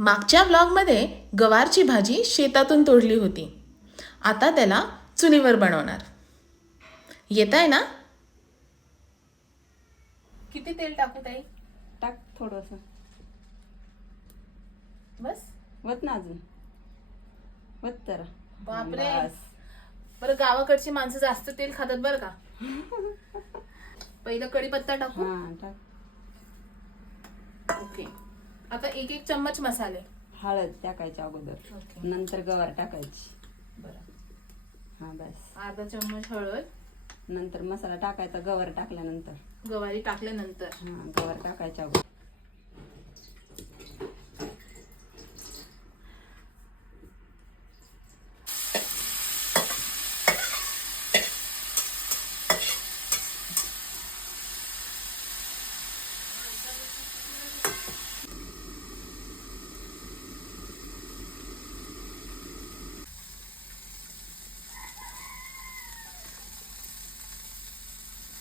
मागच्या व्लॉगमध्ये गवारची भाजी शेतातून तोडली होती. आता त्याला चुलीवर बनवणार. येत आहे ना? किती तेल टाकू ताई? टाक थोडंसं. बस. वत ना अजून. वत तर. बापरे. बस. बरं, गावाकडची माणसं जास्त तेल खातात बरं का. पहिलं कढीपत्ता टाकू. हां टाक. ओके. आता एक एक चम्मच मसाले. हळद टाकायची अगोदर. ओके. नंतर गवार टाकायची. बरं. हां बस. अर्धा चम्मच हळद. नंतर मसाला टाकायचा गवार टाकल्यानंतर. गवारी टाकल्यानंतर. हां गवार टाकायच्या अगोदर.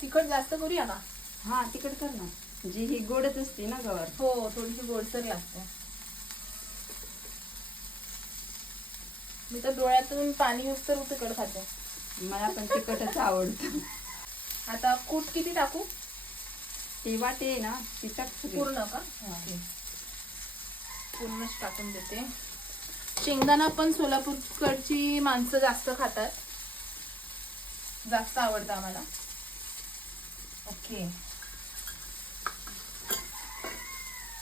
तिखट जास्त करूया का? हां तिखट कर ना. जी ही गोडच असते ना गवार. हो, थोडीशी गोडसर लागते. मी तर डोळ्यातून पाणी येऊस तर तिखट खाते. मला पण तिखटच आवडतं. आता कूट किती टाकू? ती वाटी आहे ना ती टाक सगळी. पूर्ण का? पूर्णच टाकून देते. शेंगदाणा पण सोलापूरकडची माणसं जास्त खातात. जास्त आवडतं आम्हाला. ओके.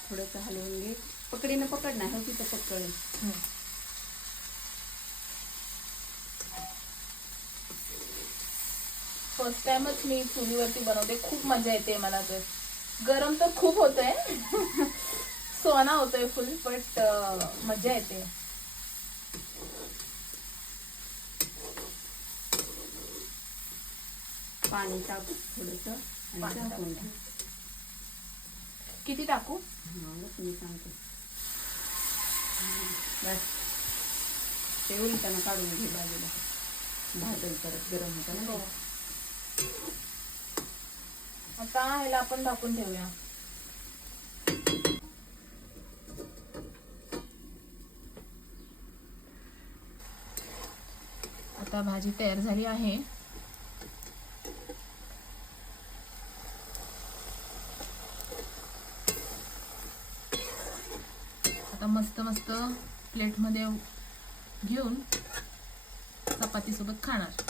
थोडंसं हलवून घे. पकडीनं पकड ना. हो तिथं पकड. फर्स्ट टाइमच मी चुलीवरती बनवते. खूप मजा येते मला तर. गरम तर खूप होतंय. सोना होतोय फुल, बट मजा येते. पाणी टाकू थोडंसं आणि झाकून टाक. किती टाकू? हां मी सांगते. बस. ते उलटानं काढून घे बाजूला. भाजल परत गरम होतं ना. आता ह्याला आपण टाकून ठेवूया. आता भाजी तयार झाली आहे. आता मस्त मस्त प्लेटमध्ये घेऊन चपाती सोबत खाणार.